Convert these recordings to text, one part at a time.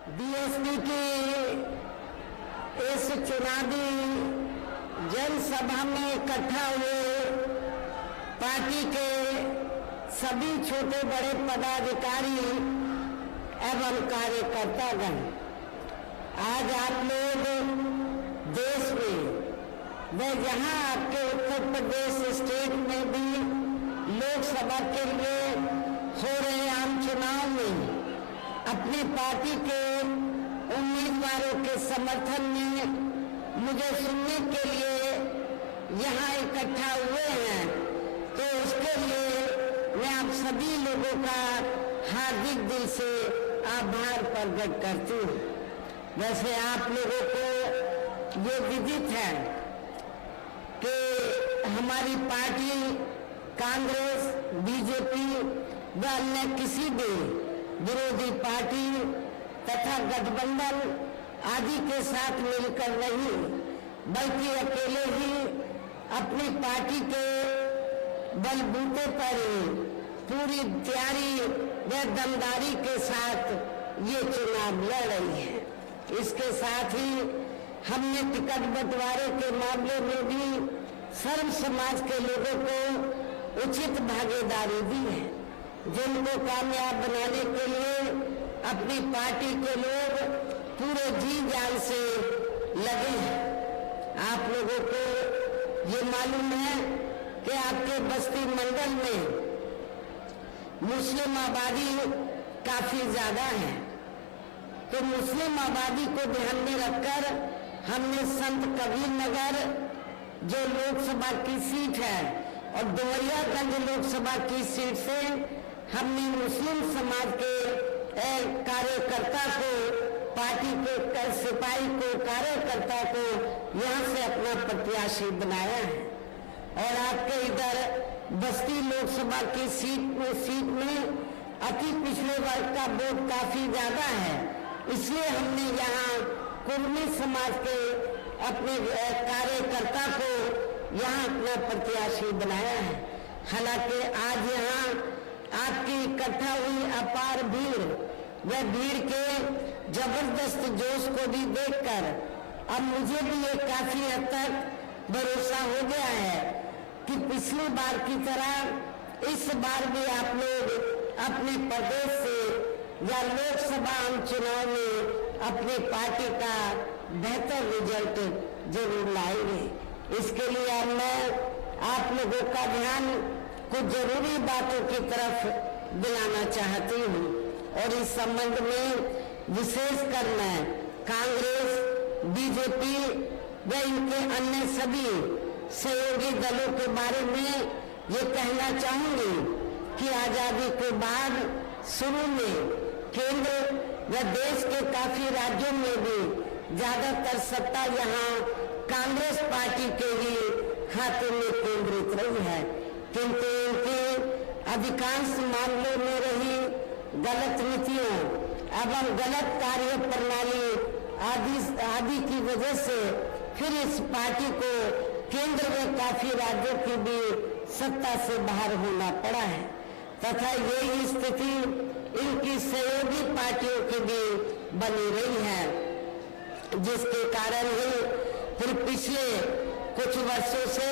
BSP की इस चुनावी जनसभा में इकट्ठा हुए पार्टी के सभी छोटे बड़े पदाधिकारी एवं कार्यकर्तागण, आज आप लोग देश में व जहां आपके उत्तर प्रदेश स्टेट में भी लोकसभा के लिए हो रहे आम चुनाव में अपनी पार्टी के उम्मीदवारों के समर्थन में मुझे सुनने के लिए यहाँ इकट्ठा हुए हैं, तो उसके लिए मैं आप सभी लोगों का हार्दिक दिल से आभार प्रकट करती हूँ। वैसे आप लोगों को ये विदित है कि हमारी पार्टी कांग्रेस, बीजेपी व अन्य किसी भी विरोधी पार्टी तथा गठबंधन आदि के साथ मिलकर नहीं, बल्कि अकेले ही अपनी पार्टी के बलबूते पर पूरी तैयारी व दमदारी के साथ ये चुनाव लड़ रही है। इसके साथ ही हमने टिकट बंटवारे के मामले में भी सर्व समाज के लोगों को उचित भागीदारी दी है, जिनको कामयाब बनाने के लिए अपनी पार्टी के लोग पूरे जी जान से लगे हैं। आप लोगों को ये मालूम है कि आपके बस्ती मंडल में मुस्लिम आबादी काफी ज्यादा है, तो मुस्लिम आबादी को ध्यान में रखकर हमने संत कबीर नगर जो लोकसभा की सीट है और डुमरियागंज लोकसभा की सीट से हमने मुस्लिम समाज के कार्यकर्ता को, पार्टी के सिपाही को, कार्यकर्ता को यहाँ से अपना प्रत्याशी बनाया है। और आपके इधर बस्ती लोकसभा की सीट में अति पिछड़े वर्ग का वोट काफी ज्यादा है, इसलिए हमने यहाँ कुर्मी समाज के अपने कार्यकर्ता को यहाँ अपना प्रत्याशी बनाया है। हालांकि आज यहाँ आपकी इकट्ठा हुई अपार भीड़ व भीड़ के जबरदस्त जोश को भी देखकर अब मुझे भी ये काफी हद तक भरोसा हो गया है कि पिछली बार की तरह इस बार भी आप लोग अपने प्रदेश से या लोकसभा आम चुनाव में अपनी पार्टी का बेहतर रिजल्ट जरूर लाएंगे। इसके लिए अब मैं आप लोगों का ध्यान कुछ जरूरी बातों की तरफ दिलाना चाहती हूँ और इस संबंध में विशेष कर मैं कांग्रेस, बीजेपी व इनके अन्य सभी सहयोगी दलों के बारे में ये कहना चाहूंगी कि आजादी के बाद शुरू में केंद्र व देश के काफी राज्यों में भी ज्यादातर सत्ता यहाँ कांग्रेस पार्टी के ही खाते में केंद्रित रही है, किंतु इनके अधिकांश मामलों में रही गलत नीतियों एवं गलत कार्य प्रणाली आदि की वजह से फिर इस पार्टी को केंद्र में काफी राज्यों की भी सत्ता से बाहर होना पड़ा है तथा यही स्थिति इनकी सहयोगी पार्टियों की भी बनी रही है, जिसके कारण ही फिर पिछले कुछ वर्षों से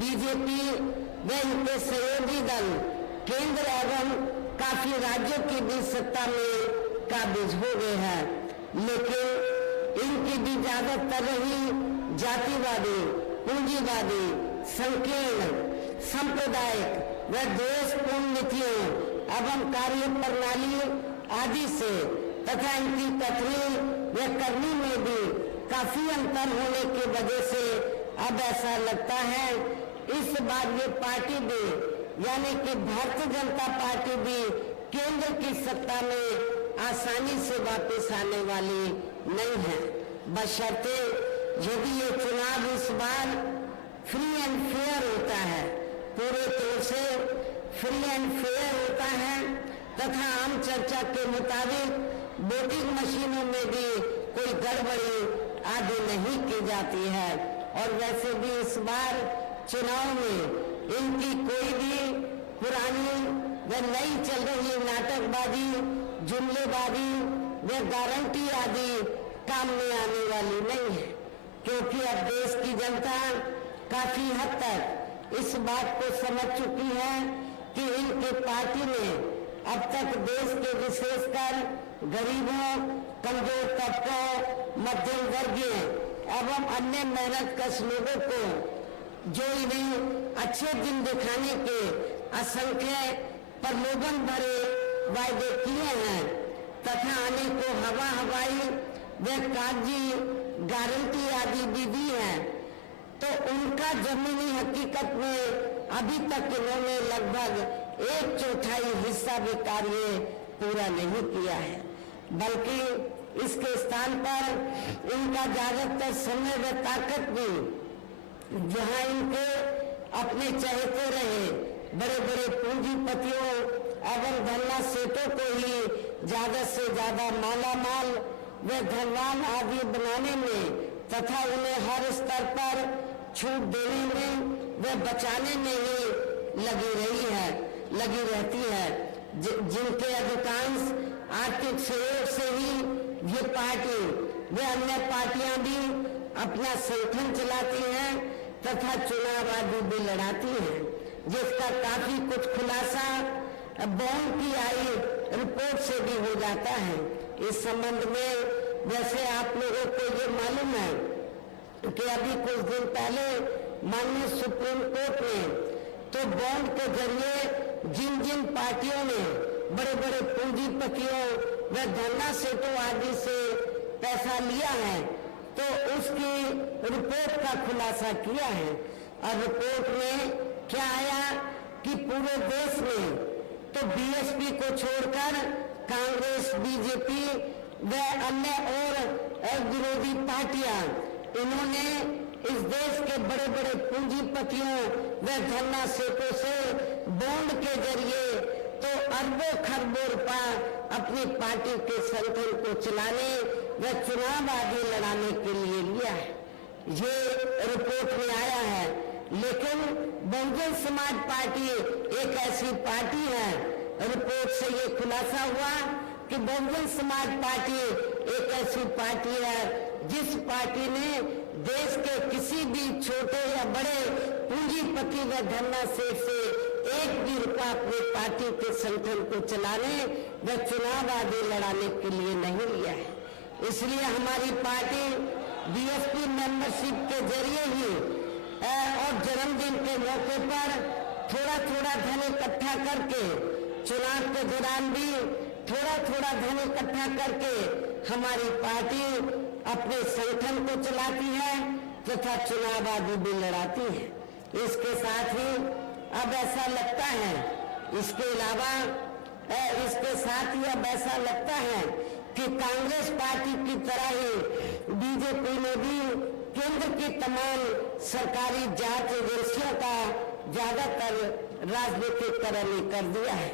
बीजेपी व इनके सहयोगी दल केंद्र एवं काफी राज्यों की भी सत्ता में काबिज हो गए हैं, लेकिन इनकी भी ज्यादातर रही जातिवादी, पूंजीवादी, संकीर्ण, सांप्रदायिक व द्वेषपूर्ण नीतियों एवं कार्य प्रणाली आदि से तथा इनकी कथनी व करनी में भी काफी अंतर होने की वजह से अब ऐसा लगता है इस बार ये पार्टी भी यानी कि भारतीय जनता पार्टी भी केंद्र की सत्ता में आसानी से वापस आने वाली नहीं है, बशर्ते यदि ये चुनाव इस बार फ्री एंड फेयर होता है, पूरे तौर से फ्री एंड फेयर होता है तथा आम चर्चा के मुताबिक वोटिंग मशीनों में भी कोई गड़बड़ी आदि नहीं की जाती है। और वैसे भी इस बार चुनाव में इनकी कोई भी पुरानी व नई चल रही नाटकबाजी, जुमलेबाजी वे गारंटी आदि काम में आने वाली नहीं है, क्योंकि अब देश की जनता काफी हद तक इस बात को समझ चुकी है कि इनकी पार्टी ने अब तक देश के विशेषकर गरीबों, कमजोर तबकों, मध्यम वर्गीय एवं अन्य मेहनतकश लोगों को जो इन्हें अच्छे दिन दिखाने के असंख्य प्रलोभन भरे वायदे किए हैं तथा अनेकों हवाई व कागजी गारंटी आदि भी दी है, तो उनका जमीनी हकीकत में अभी तक इन्होंने लगभग 1/4 हिस्सा भी कार्य पूरा नहीं किया है, बल्कि इसके स्थान पर इनका ज्यादातर समय व ताकत भी जहां इनके अपने चहेते रहे बड़े बड़े पूंजीपतियों एवं धनना सेठों को ही ज्यादा से ज्यादा मालामाल व धनवान आदि बनाने में तथा उन्हें हर स्तर पर छूट देने में व बचाने में ही लगी रहती है, जिनके अधिकांश आर्थिक सहयोग से ही ये पार्टी व अन्य पार्टियां भी अपना संगठन चलाती हैं तथा चुनाव आदि भी लड़ाती हैं, जिसका काफी कुछ खुलासा बॉन्ड की आई रिपोर्ट से भी हो जाता है। इस संबंध में जैसे आप लोगों को ये मालूम है कि अभी कुछ दिन पहले माननीय सुप्रीम कोर्ट ने तो बॉन्ड के जरिए जिन जिन पार्टियों ने बड़े बड़े पूंजीपतियों व धन्ना सेठों आदि से पैसा लिया है तो उसकी रिपोर्ट का खुलासा किया है। और रिपोर्ट में क्या आया कि पूरे देश में तो बीएसपी को छोड़कर कांग्रेस, बीजेपी व अन्य और विरोधी पार्टियां इन्होंने इस देश के बड़े बड़े पूंजीपतियों व धन्ना सेठों से बॉन्ड के जरिए तो अरबों खरबों रुपया अपनी पार्टी के संगठन को चलाने व चुनाव आदि लड़ाने के लिए लिया है, ये रिपोर्ट में आया है। लेकिन बहुजन समाज पार्टी एक ऐसी पार्टी है, रिपोर्ट से ये खुलासा हुआ कि बहुजन समाज पार्टी एक ऐसी पार्टी है जिस पार्टी ने देश के किसी भी छोटे या बड़े पूंजीपति व धन्ना सेठ से एक भी रुपया अपनी पार्टी के संगठन को चलाने व चुनाव आदि लड़ाने के लिए नहीं लिया है। इसलिए हमारी पार्टी बीएसपी मेंबरशिप के जरिए ही और जन्मदिन के मौके पर थोड़ा थोड़ा धन इकट्ठा करके चुनाव के दौरान भी थोड़ा थोड़ा धन इकट्ठा करके हमारी पार्टी अपने संगठन को चलाती है तथा चुनाव आदि भी लड़ाती है। इसके साथ ही अब ऐसा लगता है, इसके अलावा इसके साथ ही अब ऐसा लगता है कि कांग्रेस पार्टी की तरह ही बीजेपी ने भी केंद्र की तमाम सरकारी जांच एजेंसियों का ज्यादातर राजनीतिकरण कर दिया है।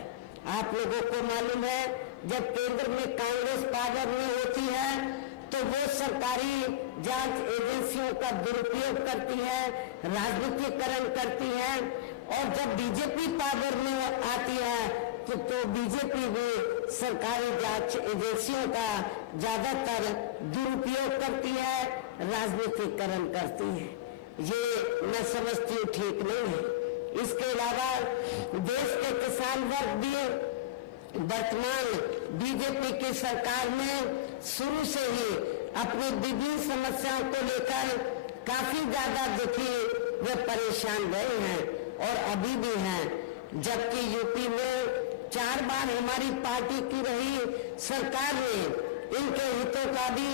आप लोगों को मालूम है जब केंद्र में कांग्रेस पावर में होती है तो वो सरकारी जांच एजेंसियों का दुरुपयोग करती है, राजनीतिकरण करती है, और जब बीजेपी पावर में आती है तो बीजेपी भी सरकारी जांच एजेंसियों का ज्यादातर दुरुपयोग करती है, राजनीतिकरण करती है। ये मैं समझती हूँ ठीक नहीं है। इसके अलावा देश के किसान वर्ग भी वर्तमान बीजेपी की सरकार में शुरू से ही अपनी विभिन्न समस्याओं को लेकर काफी ज्यादा दुखी व परेशान रहे हैं और अभी भी हैं, जबकि यूपी में 4 बार हमारी पार्टी की रही सरकार ने इनके हितों का भी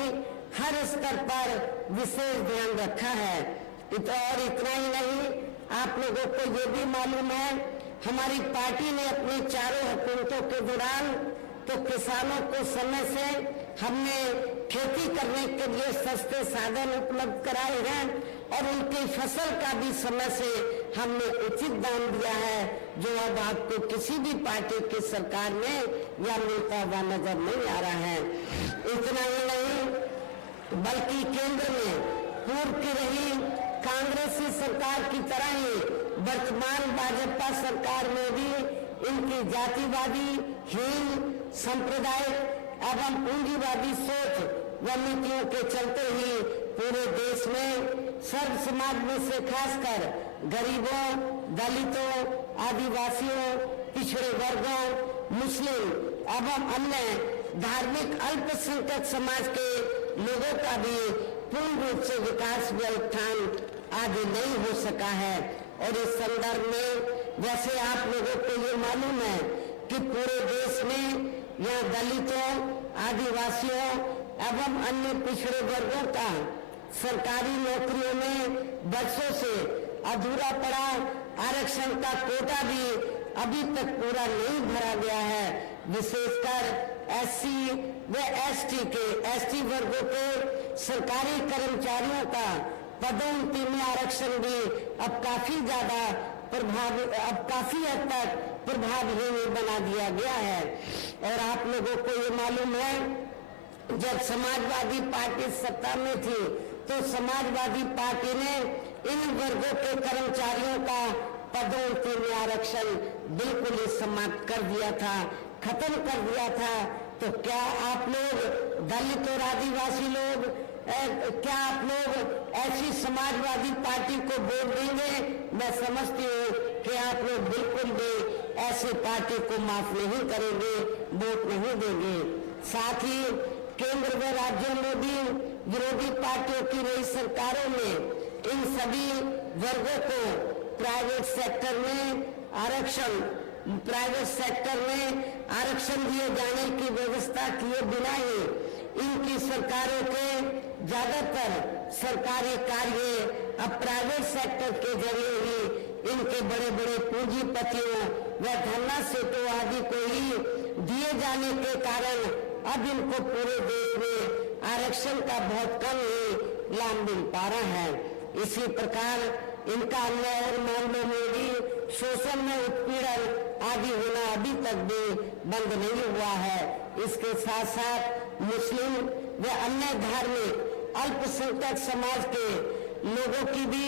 हर स्तर पर विशेष ध्यान रखा है। और इतना ही नहीं, आप लोगों को ये भी मालूम है हमारी पार्टी ने अपनी चारों हुकूमतों के दौरान तो किसानों को समय से हमने खेती करने के लिए सस्ते साधन उपलब्ध कराए हैं और उनकी फसल का भी समय से हमने उचित दाम दिया है, जो अब आपको किसी भी पार्टी की सरकार में या मिलता हुआ नजर नहीं आ रहा है। इतना ही नहीं, बल्कि केंद्र में पूर्व की रही कांग्रेसी सरकार की तरह ही वर्तमान भाजपा सरकार में भी इनकी जातिवादी, हीन, सांप्रदायिक एवं पूंजीवादी सोच व नीतियों के चलते ही पूरे देश में सर्व समाज में से खासकर गरीबों, दलितों, आदिवासियों, पिछड़े वर्गों, मुस्लिम एवं अन्य धार्मिक अल्पसंख्यक समाज के लोगों का भी पूर्ण रूप से विकास व उत्थान आदि नहीं हो सका है। और इस संदर्भ में जैसे आप लोगों को ये मालूम है कि पूरे देश में यहाँ दलितों, आदिवासियों एवं अन्य पिछड़े वर्गों का सरकारी नौकरियों में वर्षों से अधूरा पड़ा आरक्षण का कोटा भी अभी तक पूरा नहीं भरा गया है। विशेषकर एससी व एसटी वर्गों के सरकारी कर्मचारियों का पदोन्नति में आरक्षण भी अब काफी हद तक प्रभावहीन बना दिया गया है। और आप लोगों को ये मालूम है जब समाजवादी पार्टी सत्ता में थी तो समाजवादी पार्टी ने इन वर्गों के कर्मचारियों का पदोन्नति में आरक्षण बिल्कुल ही समाप्त कर दिया था, खत्म कर दिया था। तो क्या आप लोग दलित और आदिवासी लोग क्या आप लोग ऐसी समाजवादी पार्टी को वोट देंगे? मैं समझती हूँ कि आप लोग बिल्कुल भी ऐसी पार्टी को माफ नहीं करेंगे, वोट नहीं देंगे। साथ ही केंद्र व राज्यों में भी विरोधी पार्टियों की रही सरकारों में इन सभी वर्गों को प्राइवेट सेक्टर में आरक्षण दिए जाने की व्यवस्था किए बिना ही इनकी सरकारों के ज्यादातर सरकारी कार्य अब प्राइवेट सेक्टर के जरिए ही इनके बड़े बड़े पूंजीपतियों व धन्ना सेठों आदि को ही दिए जाने के कारण अब इनको पूरे देश में आरक्षण का बहुत कम ही लाभ मिल पा रहा है। इसी प्रकार इनका अन्य और मामलों में भी शोषण में उत्पीड़न आदि होना अभी तक भी बंद नहीं हुआ है। इसके साथ साथ मुस्लिम व अन्य धार्मिक अल्पसंख्यक समाज के लोगों की भी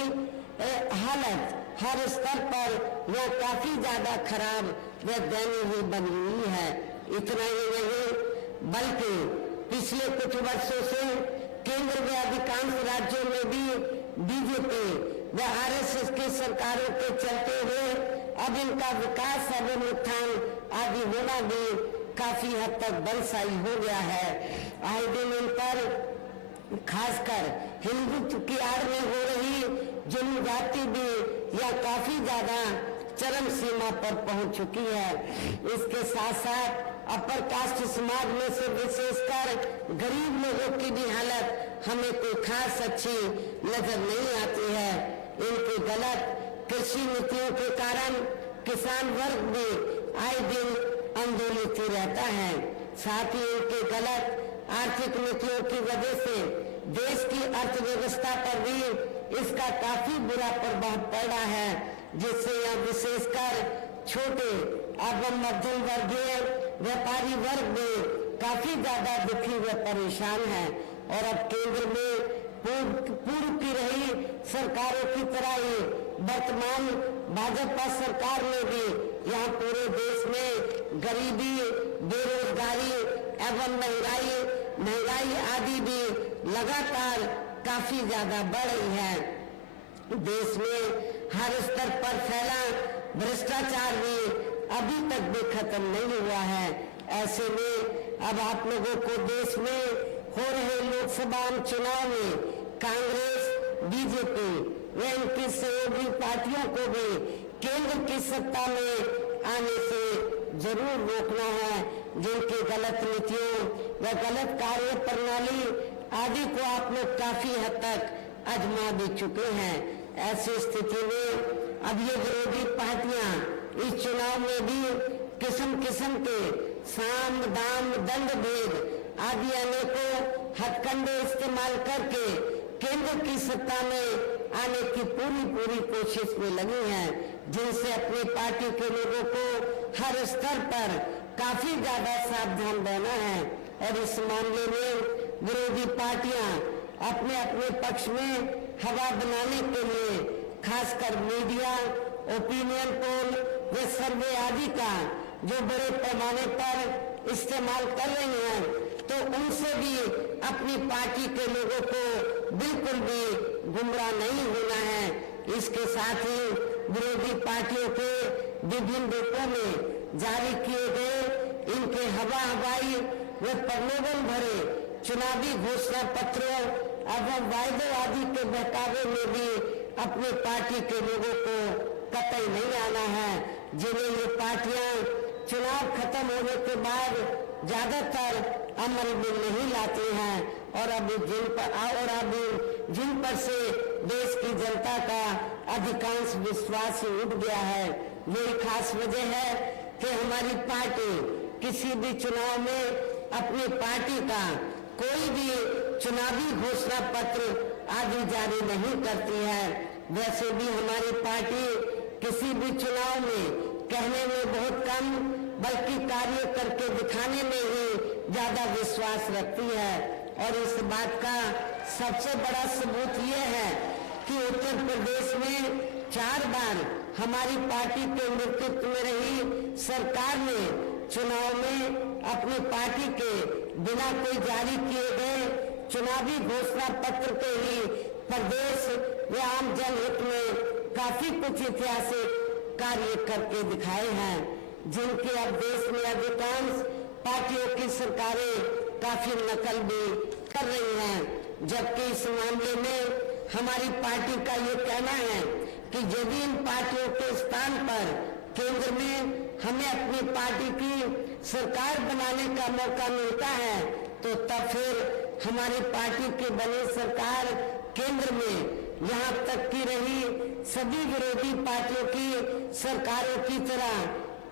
हालत हर स्तर पर वह काफी ज्यादा खराब व दयनीय बनी हुई है। इतना ही नहीं बल्कि पिछले कुछ वर्षों से केंद्र के अधिकांश राज्यों में भी बीजेपी व आरएसएस की सरकारों के चलते हुए अब इनका विकास एवं उत्थान आदि होना भी काफी हद तक बलशाही हो गया है। आए दिन इन पर खासकर हिंदुत्व की आड़ में हो रही जनजाति भी यह काफी ज्यादा चरम सीमा पर पहुंच चुकी है। इसके साथ साथ अपर कास्ट समाज में से विशेषकर गरीब लोगों की भी हालत हमें कोई खास अच्छी नजर नहीं आती है। इनकी गलत कृषि नीतियों के कारण किसान वर्ग भी आए दिन आंदोलित रहता है। साथ ही इनके गलत आर्थिक नीतियों की वजह से देश की अर्थव्यवस्था पर भी इसका काफी बुरा प्रभाव पड़ा है, जिससे यह विशेषकर छोटे एवं मध्यम वर्गीय व्यापारी वर्ग भी काफी ज्यादा दुखी व परेशान है। और अब केंद्र में पूर्व की रही सरकारों की तरह ही वर्तमान भाजपा सरकार ने भी यहाँ पूरे देश में गरीबी, बेरोजगारी एवं महंगाई आदि भी लगातार काफी ज्यादा बढ़ रही है। देश में हर स्तर पर फैला भ्रष्टाचार भी अभी तक भी खत्म नहीं हुआ है। ऐसे में अब आप लोगों को देश में हो रहे लोकसभा चुनाव में कांग्रेस, बीजेपी व इनकी सहयोगी पार्टियों को भी केंद्र की सत्ता में आने से जरूर रोकना है। जिनकी गलत नीतियों व गलत कार्य प्रणाली आदि को आप लोग काफी हद तक आजमा भी चुके हैं। ऐसी स्थिति में अब ये विरोधी पार्टियां इस चुनाव में भी किस्म किस्म के साम दाम दंड भेद आदि अनेकों हथकंडे इस्तेमाल करके केंद्र की सत्ता में आने की पूरी कोशिश में लगी हैं, जिनसे अपनी पार्टी के लोगों को हर स्तर पर काफी ज्यादा सावधान रहना है। और इस मामले में विरोधी पार्टियां अपने अपने पक्ष में हवा बनाने के लिए खासकर मीडिया, ओपिनियन पोल व सर्वे आदि का जो बड़े पैमाने पर इस्तेमाल कर रही हैं, तो उनसे भी अपनी पार्टी के लोगों को बिल्कुल भी गुमराह नहीं होना है। इसके साथ ही विरोधी पार्टियों के विभिन्न रूपों में जारी किए गए इनके हवाई व प्रलोभन भरे चुनावी घोषणा पत्रों एवं वायदेबाजी के बहकावे में भी अपनी पार्टी के लोगों को कतई नहीं आना है, जिन्हें ये पार्टियां चुनाव खत्म होने के बाद ज्यादातर अमल में नहीं लाती हैं और अभी जिन पर से देश की जनता का अधिकांश विश्वास उठ गया है। यही खास वजह है कि हमारी पार्टी किसी भी चुनाव में अपनी पार्टी का कोई भी चुनावी घोषणा पत्र आदि जारी नहीं करती है। वैसे भी हमारी पार्टी किसी भी चुनाव में कहने में बहुत कम बल्कि कार्य करके दिखाने में ही ज्यादा विश्वास रखती है। और इस बात का सबसे बड़ा सबूत ये है कि उत्तर प्रदेश में 4 बार हमारी पार्टी के नेतृत्व में रही सरकार ने चुनाव में अपनी पार्टी के बिना कोई जारी किए गए चुनावी घोषणा पत्र के ही प्रदेश व आम जनहित में काफी कुछ ऐतिहासिक कार्य करके दिखाए हैं, जिनके अब देश में अधिकांश पार्टियों की सरकारें काफी नकल भी कर रही हैं। जबकि इस मामले में हमारी पार्टी का ये कहना है कि यदि इन पार्टियों के स्थान पर केंद्र में हमें अपनी पार्टी की सरकार बनाने का मौका मिलता है तो तब फिर हमारी पार्टी की बनी सरकार केंद्र में यहाँ तक की रही सभी विरोधी पार्टियों की सरकारों की तरह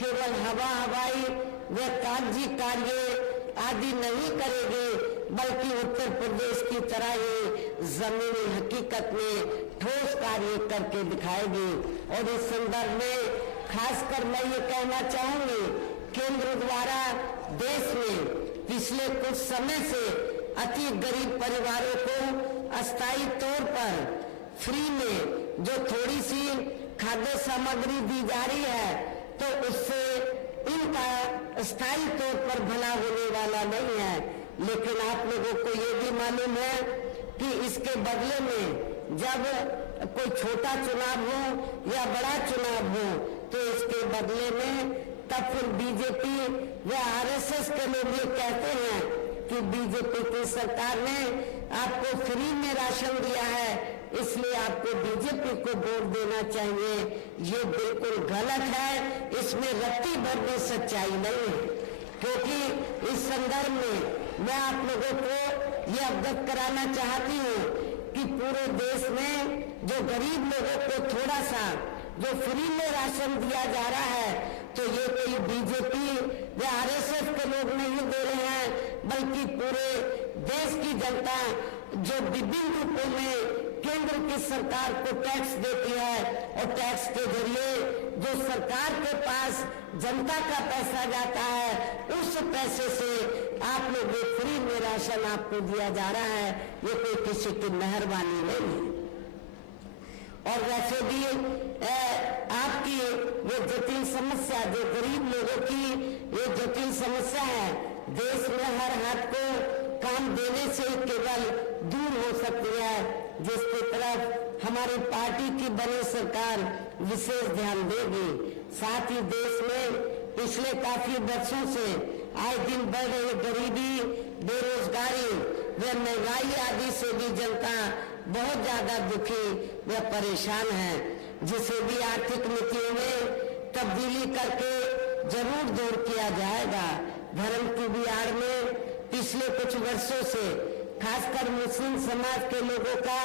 केवल हवाई व कागजी कार्य आदि नहीं करेगी, बल्कि उत्तर प्रदेश की तरह ही जमीनी हकीकत में ठोस कार्य करके दिखाएगी। और इस संदर्भ में खासकर मैं ये कहना चाहूंगी, केंद्र द्वारा देश में पिछले कुछ समय से अति गरीब परिवारों को अस्थायी तौर पर फ्री में जो थोड़ी सी खाद्य सामग्री दी जा रही है, तो उससे इनका स्थायी तौर पर भला होने वाला नहीं है। लेकिन आप लोगों को ये भी मालूम है कि इसके बदले में जब कोई छोटा चुनाव हो या बड़ा चुनाव हो तो इसके बदले में तब फिर बीजेपी व आरएसएस के लोग ये कहते हैं कि बीजेपी की सरकार ने आपको फ्री में राशन दिया है, इसलिए आपको बीजेपी को वोट देना चाहिए। ये बिल्कुल गलत है, इसमें रत्ती भर भी सच्चाई नहीं है। क्योंकि इस संदर्भ में मैं आप लोगों को ये अवगत कराना चाहती हूँ कि पूरे देश में जो गरीब लोगों को थोड़ा सा जो फ्री में राशन दिया जा रहा है, तो ये कोई बीजेपी या आरएसएस के लोग नहीं दे रहे हैं, बल्कि पूरे देश की जनता जो विभिन्न रूपों में केंद्र की सरकार को टैक्स देती है और टैक्स के जरिए जो सरकार के पास जनता का पैसा जाता है, उस पैसे से आप लोग फ्री में राशन आपको दिया जा रहा है। ये कोई किसी की मेहरबानी नहीं है। और वैसे भी आपकी ये जटिल समस्या, जो गरीब लोगों की ये जटिल समस्या है, देश में हर हाथ को काम देने से केवल दूर हो सकती है, जिसकी तरफ हमारी पार्टी की बनी सरकार विशेष ध्यान देगी। साथ ही देश में पिछले काफी वर्षों से आए दिन बढ़ रही गरीबी, बेरोजगारी व महंगाई आदि से भी जनता बहुत ज्यादा दुखी व परेशान है, जिसे भी आर्थिक नीतियों में तब्दीली करके जरूर दूर किया जाएगा। धर्म की भी आड़ में पिछले कुछ वर्षों से खासकर मुस्लिम समाज के लोगों का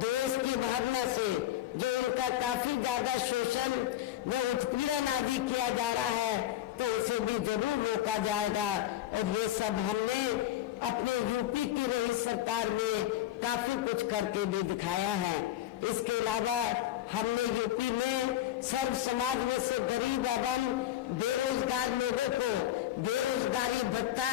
देश की भावना से जो उनका काफी ज्यादा शोषण व उत्पीड़न आदि किया जा रहा है, तो उसे भी जरूर रोका जाएगा। और ये सब हमने अपने यूपी की रही सरकार में काफी कुछ करके भी दिखाया है। इसके अलावा हमने यूपी में सर्व समाज में से गरीब एवं बेरोजगार लोगों को बेरोजगारी भत्ता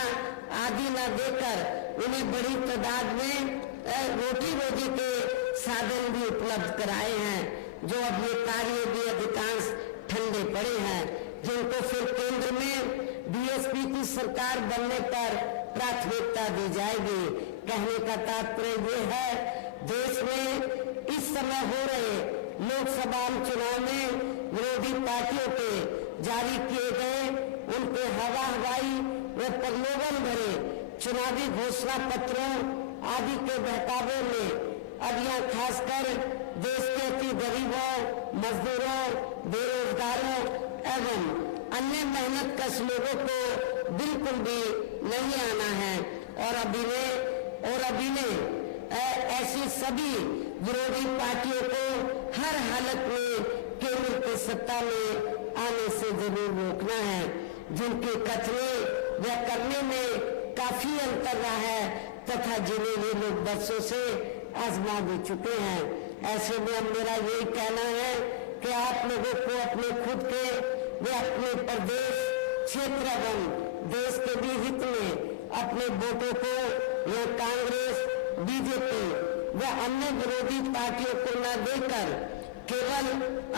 आदि न देकर उन्हें बड़ी तादाद में रोटी रोजी के साधन भी उपलब्ध कराए हैं, जो अब ये कार्य भी अधिकांश ठंडे पड़े हैं, जिनको फिर केंद्र में बीएसपी की सरकार बनने पर प्राथमिकता दी जाएगी। कहने का तात्पर्य ये है, देश में इस समय हो रहे लोकसभा चुनाव में विरोधी पार्टियों के जारी किए गए उनके हवाई व प्रलोभन भरे चुनावी घोषणा पत्रों आदि के बहकावे में अब यहाँ खासकर देश के अति गरीबों, मजदूरों, बेरोजगारों एवं अन्य मेहनतकश लोगों को बिल्कुल भी नहीं आना है और अभी ने ऐसी सभी विरोधी पार्टियों को हर हालत में केंद्र की सत्ता में आने से जरूर रोकना है, जिनके कथने व करने में काफी अंतर रहा है तथा जिन्हें ये लोग बरसों से आजमा भी चुके हैं। ऐसे में अब मेरा यही कहना है कि आप लोगों को अपने खुद के व अपने प्रदेश, क्षेत्र एवं देश के भी हित में अपने वोटों को या कांग्रेस, बीजेपी व अन्य विरोधी पार्टियों को न देकर केवल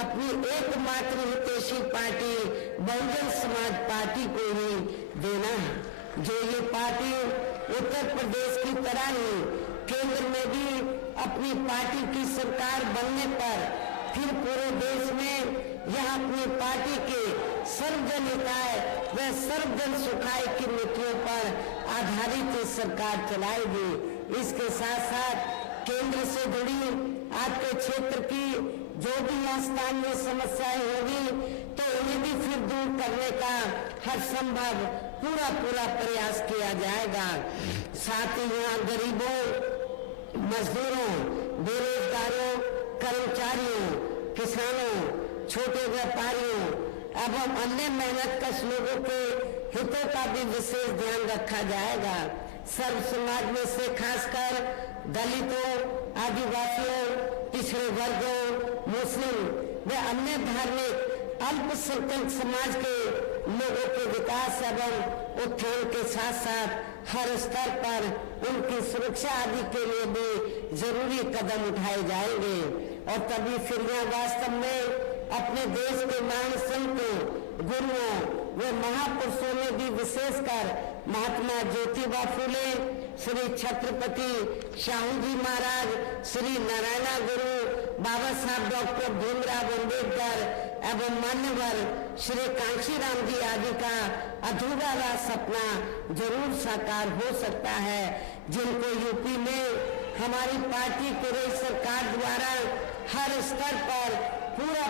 अपनी एकमात्र हितैषी पार्टी बहुजन समाज पार्टी को ही देना है, जो ये पार्टी उत्तर प्रदेश की तरह ही केंद्र में भी अपनी पार्टी की सरकार बनने पर फिर पूरे देश में यह अपनी पार्टी के सर्वजन हिताय व सर्वजन सुखाय की नीतियों पर आधारित सरकार चलाएगी। इसके साथ साथ केंद्र से जुड़ी आपके क्षेत्र की जो भी यहाँ स्थानीय समस्याएं होगी तो उन्हें भी फिर दूर करने का हर संभव पूरा प्रयास किया जाएगा। साथ ही यहाँ गरीबों, मजदूरों, बेरोजगारों, कर्मचारियों, किसानों, छोटे व्यापारियों एवं अन्य मेहनतकश लोगों के हितों का भी विशेष ध्यान रखा जाएगा। सर्व समाज में से खासकर दलितों, आदिवासियों, पिछड़े वर्गों, मुस्लिम व अन्य धार्मिक अल्पसंख्यक समाज के लोगों के विकास एवं उत्थान के साथ साथ हर स्तर पर उनकी सुरक्षा आदि के लिए भी जरूरी कदम उठाए जाएंगे और तभी फिर यहाँ वास्तव में अपने देश के महान संतों, गुरुओं व महापुरुषों ने भी विशेषकर महात्मा ज्योतिबा फूले, श्री छत्रपति शाहू जी महाराज, श्री नारायणा गुरु, बाबा साहब डॉक्टर भीमराव अम्बेडकर एवं मान्यवर श्री कांशीराम जी आदि का अधूरा रहा सपना जरूर साकार हो सकता है, जिनको यूपी में हमारी पार्टी की रही सरकार द्वारा हर स्तर पर पूरा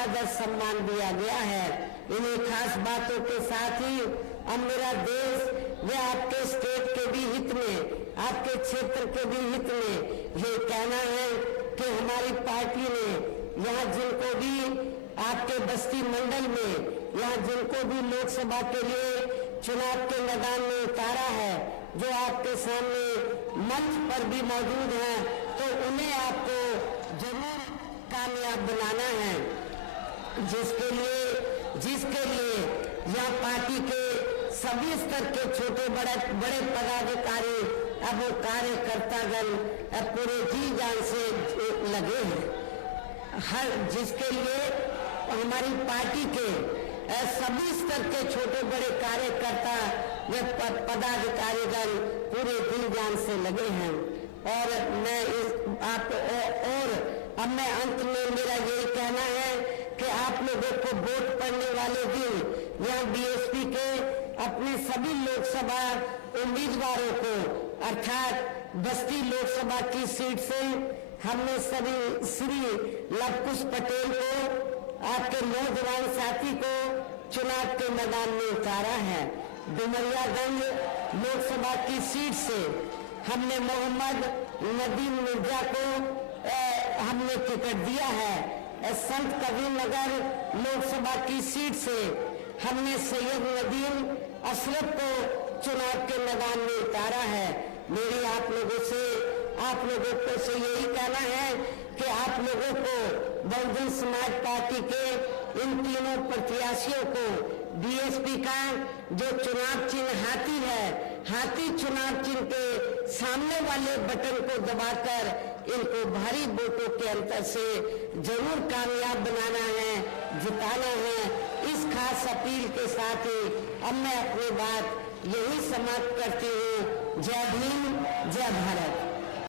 आदर सम्मान दिया गया है। इन्हीं खास बातों के साथ ही अब मेरा देश व आपके स्टेट के भी हित में, आपके क्षेत्र के भी हित में ये कहना है कि हमारी पार्टी ने यहाँ जिनको भी आपके बस्ती मंडल में यहाँ जिनको भी लोकसभा के लिए चुनाव के मैदान में उतारा है, जो आपके सामने मंच पर भी मौजूद हैं, तो उन्हें आपको जरूर कामयाब बनाना है, जिसके लिए यह पार्टी के सभी स्तर के छोटे बड़े पदाधिकारी अब वो कार्यकर्तागण पूरे जी जान से लगे हैं। जिसके लिए हमारी पार्टी के सभी स्तर के छोटे बड़े कार्यकर्ता व पदाधिकारीगण पूरे दिल जान से लगे हैं। और अब मैं अंत में मेरा यही कहना है कि आप लोगों को वोट पड़ने वाले दिन यहाँ बीएसपी के अपने सभी लोकसभा उम्मीदवारों को अर्थात बस्ती लोकसभा की सीट से हमने सभी श्री लवकुश पटेल को, आपके नौजवान साथी को चुनाव के मैदान में उतारा है। डुमरियागंज लोकसभा की सीट से हमने मोहम्मद नदीम मिर्जा को हमने टिकट दिया है। संत कबीर नगर लोकसभा की सीट से हमने सैयद नदीम अशरफ को चुनाव के मैदान में उतारा है। मेरी आप लोगों से यही कहना है कि आप लोगों को बहुजन समाज पार्टी के इन तीनों प्रत्याशियों को बीएसपी का जो चुनाव चिन्ह हाथी है, हाथी चुनाव चिन्ह के सामने वाले बटन को दबाकर इनको भारी वोटों के अंतर से जरूर कामयाब बनाना है, जिताना है। इस खास अपील के साथ ही अब मैं अपनी बात यही समाप्त करती हूँ। जय भीम, जय भारत।